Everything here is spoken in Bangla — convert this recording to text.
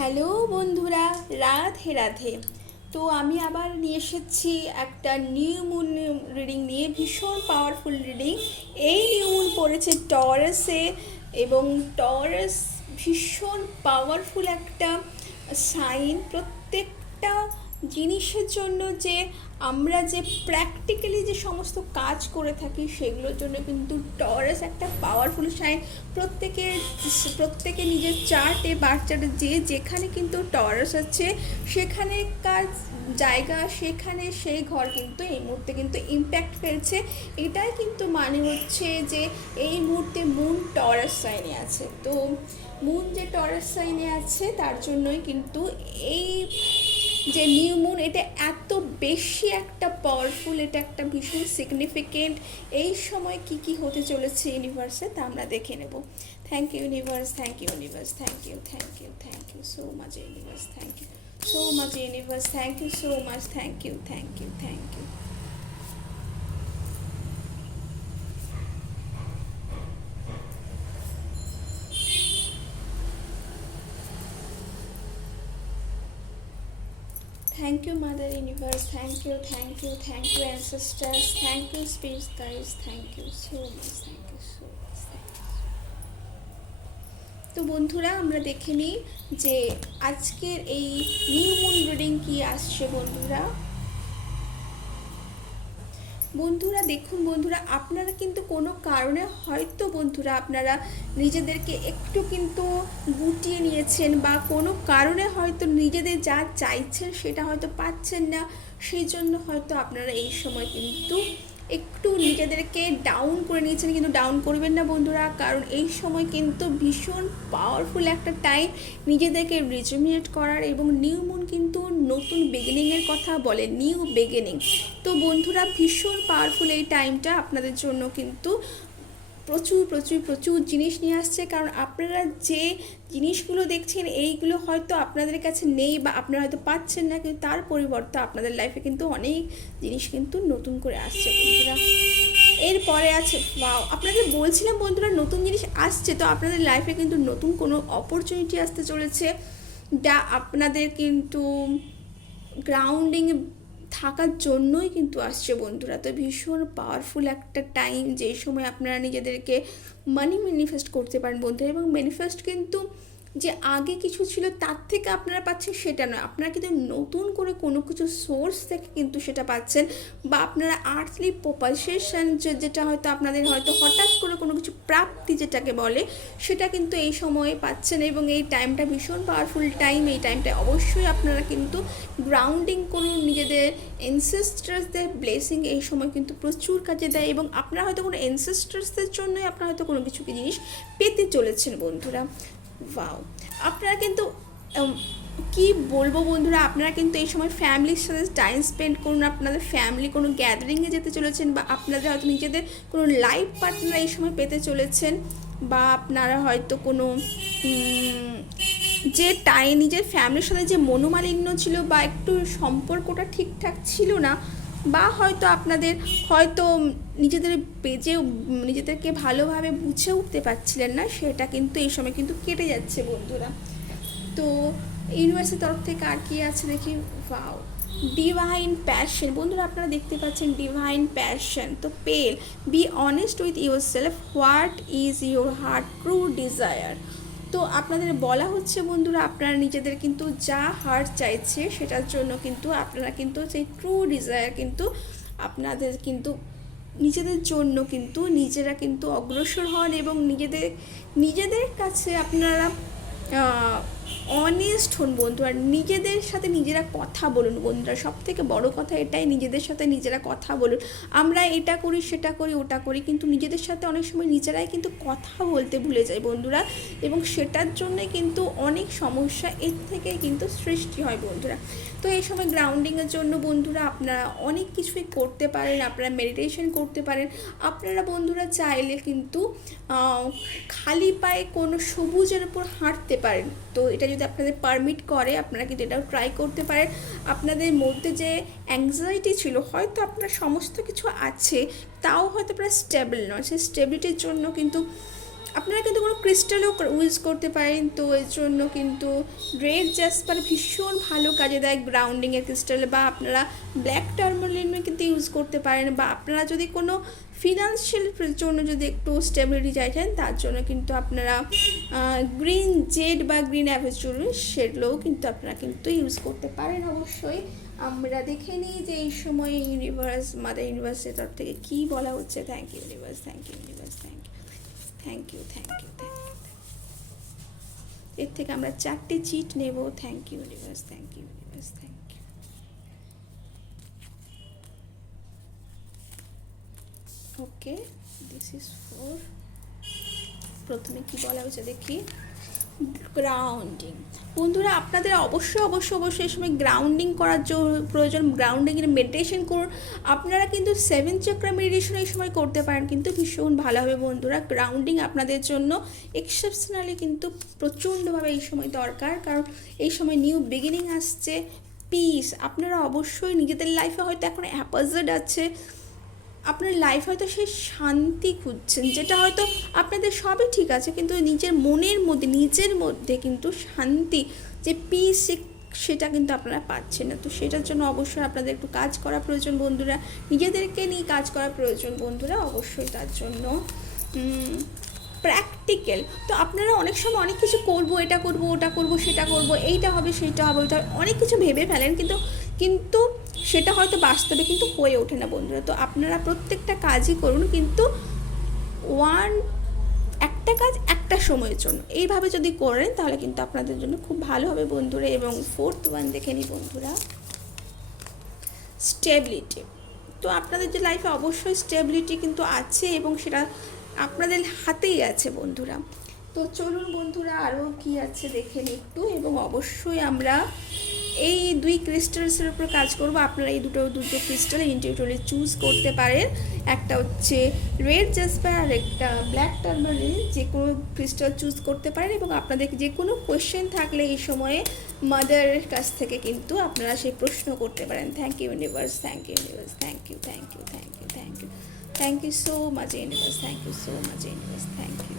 হ্যালো বন্ধুরা, রাধে রাধে। তো আমি আবার নিয়ে এসেছি একটা নিউ মুন রিডিং নিয়ে, ভীষণ পাওয়ারফুল রিডিং। এই নিউ মুন পড়েছে টরাসে, এবং টরাস ভীষণ পাওয়ারফুল একটা সাইন। প্রত্যেকটা জিনিসের জন্য যে আমরা যে প্র্যাকটিক্যালি যে সমস্ত কাজ করে থাকি সেগুলোর জন্য কিন্তু টরাস একটা পাওয়ারফুল সাইন। প্রত্যেকে নিজের চার্টে বাচ্চাটা যে যেখানে কিন্তু টরাস আছে সেখানেকার জায়গা, সেখানে সেই ঘর কিন্তু এই মুহূর্তে কিন্তু ইম্প্যাক্ট ফেলছে। এটাই কিন্তু মানে হচ্ছে যে এই মুহূর্তে মুন টরাস সাইনে আছে। তো মুন যে টরাস সাইনে আছে তার জন্যই কিন্তু এই যে নিউ মুন, এটা এত বেশি একটা পাওয়ারফুল, এটা একটা ভীষণ সিগনিফিকেন্ট। এই সময় কি কি হতে চলেছে ইউনিভার্সে তা আমরা দেখে নেব। Thank you universe, thank you universe, thank you, thank you, thank you so much universe, thank you so much universe, thank you so much, thank you, thank you, thank you. Thank you, Mother Universe. Thank you, thank you, thank you, ancestors. Thank you, space guys. Thank you so much. Thank you so much. Thank you. তো বন্ধুরা, আমরা দেখে নিই যে আজকের এই নিউ মুন রিডিং কি আসছে বন্ধুরা। বন্ধুরা দেখুন বন্ধুরা, আপনারা কিন্তু কোনো কারণে হয়তো বন্ধুরা আপনারা নিজেদেরকে একটু কিন্তু গুটিয়ে নিয়েছেন, বা কোনো কারণে হয়তো নিজেদের যা চাইছেন সেটা হয়তো পাচ্ছেন না। সেই জন্য হয়তো আপনারা এই সময় কিন্তু একটু নিজেদেরকে ডাউন করে নিয়েছেন, কিন্তু ডাউন করবেন না বন্ধুরা, কারণ এই সময় কিন্তু ভীষণ পাওয়ারফুল একটা টাইম নিজেদেরকে রিজুমিনেট করার। এবং নিউ মুন কিন্তু নতুন বিগিনিংয়ের কথা বলে, নিউ বিগিনিং। তো বন্ধুরা ভীষণ পাওয়ারফুল এই টাইমটা আপনাদের জন্য কিন্তু প্রচুর প্রচুর প্রচুর জিনিস নিয়ে আসছে। কারণ আপনারা যে জিনিসগুলো দেখছেন এইগুলো হয়তো আপনাদের কাছে নেই, বা আপনারা হয়তো পাচ্ছেন না, কিন্তু তার পরিবর্তে আপনাদের লাইফে কিন্তু অনেক জিনিস কিন্তু নতুন করে আসছে বন্ধুরা। এরপরে আছে ওয়াও, আপনাদের বলছিলাম বন্ধুরা নতুন জিনিস আসছে, তো আপনাদের লাইফে কিন্তু নতুন কোনো অপরচুনিটি আসতে চলেছে, যা আপনাদের কিন্তু গ্রাউন্ডিং থাকার জন্যই কিন্তু আসছে বন্ধুরা। তো ভীষণ পাওয়ারফুল একটা টাইম, যেই সময় আপনারা নিজেদেরকে মানি ম্যানিফেস্ট করতে পারেন বন্ধুরা। এবং ম্যানিফেস্ট কিন্তু যে আগে কিছু ছিল তার থেকে আপনারা পাচ্ছেন সেটা নয়, আপনারা কিন্তু নতুন করে কোনো কিছু সোর্স থেকে কিন্তু সেটা পাচ্ছেন, বা আপনারা আর্থলি পসেশন যেটা হয়তো আপনাদের হয়তো হঠাৎ করে কোনো কিছু প্রাপ্তি যেটাকে বলে সেটা কিন্তু এই সময়ে পাচ্ছেন। এবং এই টাইমটা ভীষণ পাওয়ারফুল টাইম। এই টাইমটায় অবশ্যই আপনারা কিন্তু গ্রাউন্ডিং করুন, নিজেদের এনসেস্টার্সদের ব্লেসিং এই সময় কিন্তু প্রচুর কাজে দেয়। এবং আপনারা হয়তো কোনো এনসেস্টার্সদের জন্যই আপনারা হয়তো কোনো কিছু জিনিস পেতে চলেছেন বন্ধুরা। ওয়াও, আপনারা কিন্তু কি বলবো বন্ধুরা, আপনারা কিন্তু এই সময় ফ্যামিলির সাথে টাইম স্পেন্ড করুন। আপনাদের ফ্যামিলি কোনো গ্যাদারিংয়ে যেতে চলেছেন, বা আপনাদের হয়তো নিজেদের কোনো লাইফ পার্টনার এই সময় পেতে চলেছেন, বা আপনারা হয়তো কোনো যে নিজের ফ্যামিলির সাথে যে মনোমালিন্য ছিল, বা একটু সম্পর্কটা ঠিকঠাক ছিল না, বা হয়তো আপনাদের হয়তো নিজেদেরকে ভালোভাবে বুঝে উঠতে পারছিলেন না, সেটা কিন্তু এই সময় কিন্তু কেটে যাচ্ছে বন্ধুরা। তো ইউনিভার্সের তরফ থেকে আর কি আছে দেখি। ওয়াও, ডিভাইন প্যাশন বন্ধুরা, আপনারা দেখতে পাচ্ছেন ডিভাইন প্যাশন। তো পেল, be honest with your self, what is your heart true desire. তো আপনাদের বলা হচ্ছে বন্ধুরা, আপনারা নিজেদের কিন্তু যা হার্ট চাইছে সেটার জন্য কিন্তু আপনারা কিন্তু সেই ট্রু ডিজায়ার কিন্তু আপনাদের কিন্তু নিজেদের জন্য কিন্তু নিজেরা কিন্তু অগ্রসর হন, এবং নিজেদের কাছে আপনারা অনেস্ট হন বন্ধুরা। নিজেদের সাথে নিজেরা কথা বলুন বন্ধুরা, সব থেকে বড়ো কথা এটাই, নিজেদের সাথে নিজেরা কথা বলুন। আমরা এটা করি সেটা করি ওটা করি, কিন্তু নিজেদের সাথে অনেক সময় নিজেরাই কিন্তু কথা বলতে ভুলে যাই বন্ধুরা, এবং সেটার জন্যে কিন্তু অনেক সমস্যা এর থেকে কিন্তু সৃষ্টি হয় বন্ধুরা। তো এই সময় গ্রাউন্ডিংয়ের জন্য বন্ধুরা আপনারা অনেক কিছুই করতে পারেন, আপনারা মেডিটেশন করতে পারেন। আপনারা বন্ধুরা চাইলে কিন্তু খালি পায়ে কোনো সবুজের উপর হাঁটতে পারেন। তো এটা যদি আপনাদের পারমিট করে আপনারা কিন্তু এটাও ট্রাই করতে পারেন। আপনাদের মধ্যে যে অ্যাংজাইটি ছিল, হয়তো আপনার সমস্ত কিছু আছে তাও হয়তো আপনারা স্টেবল নয়, সেই স্টেবিলিটির জন্য কিন্তু আপনারা কিন্তু কোনো ক্রিস্টালও ইউজ করতে পারেন। তো এর জন্য কিন্তু রেড জাসপার ভীষণ ভালো কাজে দেয় গ্রাউন্ডিংয়ের ক্রিস্টাল, বা আপনারা ব্ল্যাক টার্মালিনও কিন্তু ইউজ করতে পারেন, বা আপনারা যদি কোনো ফিনান্সিয়াল জন্য যদি একটু স্টেবিলিটি চাইছেন তার জন্য কিন্তু আপনারা গ্রিন জেড বা গ্রিন অ্যাভেচুরি সেগুলোও কিন্তু আপনারা কিন্তু ইউজ করতে পারেন। অবশ্যই আমরা দেখে নিই যে এই সময় ইউনিভার্স, মাদার ইউনিভার্সের তরফ থেকে কী বলা হচ্ছে। Thank you universe, thank you universe, thank you, thank you, thank you, thank you. এর থেকে আমরা 4টে চিট নেব। Thank you universe, thank you universe, thank you. Okay, this is 4। প্রথমে কি বলা হয়েছে দেখি, গ্রাউন্ডিং। বন্ধুরা আপনাদের অবশ্যই অবশ্যই অবশ্যই এই সময় গ্রাউন্ডিং করার প্রয়োজন। গ্রাউন্ডিংয়ের মেডিটেশন করুন। আপনারা কিন্তু 7 চক্র মেডিটেশন এই সময় করতে পারেন, কিন্তু ভীষণ ভালো হবে বন্ধুরা। গ্রাউন্ডিং আপনাদের জন্য এক্সেপশনালি কিন্তু প্রচণ্ডভাবে এই সময় দরকার, কারণ এই সময় নিউ বিগিনিং আসছে। পিস, আপনারা অবশ্যই নিজেদের লাইফে হয়তো এখন অ্যাপোজিট আছে, আপনার লাইফ হয়তো সেই শান্তি খুঁজছেন, যেটা হয়তো আপনাদের সবই ঠিক আছে, কিন্তু নিজের মধ্যে কিন্তু শান্তি, যে পিস, সেটা কিন্তু আপনারা পাচ্ছেন না। তো সেটার জন্য অবশ্যই আপনাদের একটু কাজ করা প্রয়োজন বন্ধুরা, নিজেদেরকে নিয়ে কাজ করা প্রয়োজন বন্ধুরা। অবশ্যই তার জন্য প্র্যাকটিক্যাল। তো আপনারা অনেক সময় অনেক কিছু করব, এটা করব, ওটা করব, সেটা করব, এইটা হবে, সেইটা হবে, ওইটা অনেক কিছু ভেবে ফেলেন, কিন্তু সেটা হয়তো বাস্তবে কিন্তু হয়ে ওঠে না বন্ধুরা। তো আপনারা প্রত্যেকটা কাজই করুন, কিন্তু একটা কাজ একটা সময়ের জন্য, এইভাবে যদি করেন তাহলে কিন্তু আপনাদের জন্য খুব ভালো হবে বন্ধুরা। এবং 4th ওয়ান দেখে নিই বন্ধুরা, স্টেবিলিটি। তো আপনাদের যে লাইফে অবশ্যই স্টেবিলিটি কিন্তু আছে, এবং সেটা আপনাদের হাতেই আছে বন্ধুরা। তো চলুন বন্ধুরা আরও কি আছে দেখে নিই একটু, এবং অবশ্যই আমরা এই 2 ক্রিস্টালসের উপর কাজ করব। আপনারা এই দুটো ক্রিস্টাল ইন্ডিভিজুয়ালি চুজ করতে পারেন। একটা হচ্ছে রেড জাসপার আর একটা ব্ল্যাক টার্মারিন, যে কোনো ক্রিস্টাল চুজ করতে পারেন। এবং আপনাদের যে কোনো কোয়েশ্চেন থাকলে এই সময়ে মাদারের কাছ থেকে কিন্তু আপনারা সেই প্রশ্ন করতে পারেন। Thank you universe, thank you universe, thank you, thank you, thank you, thank you, thank you so much universe, thank you so much universe, thank you.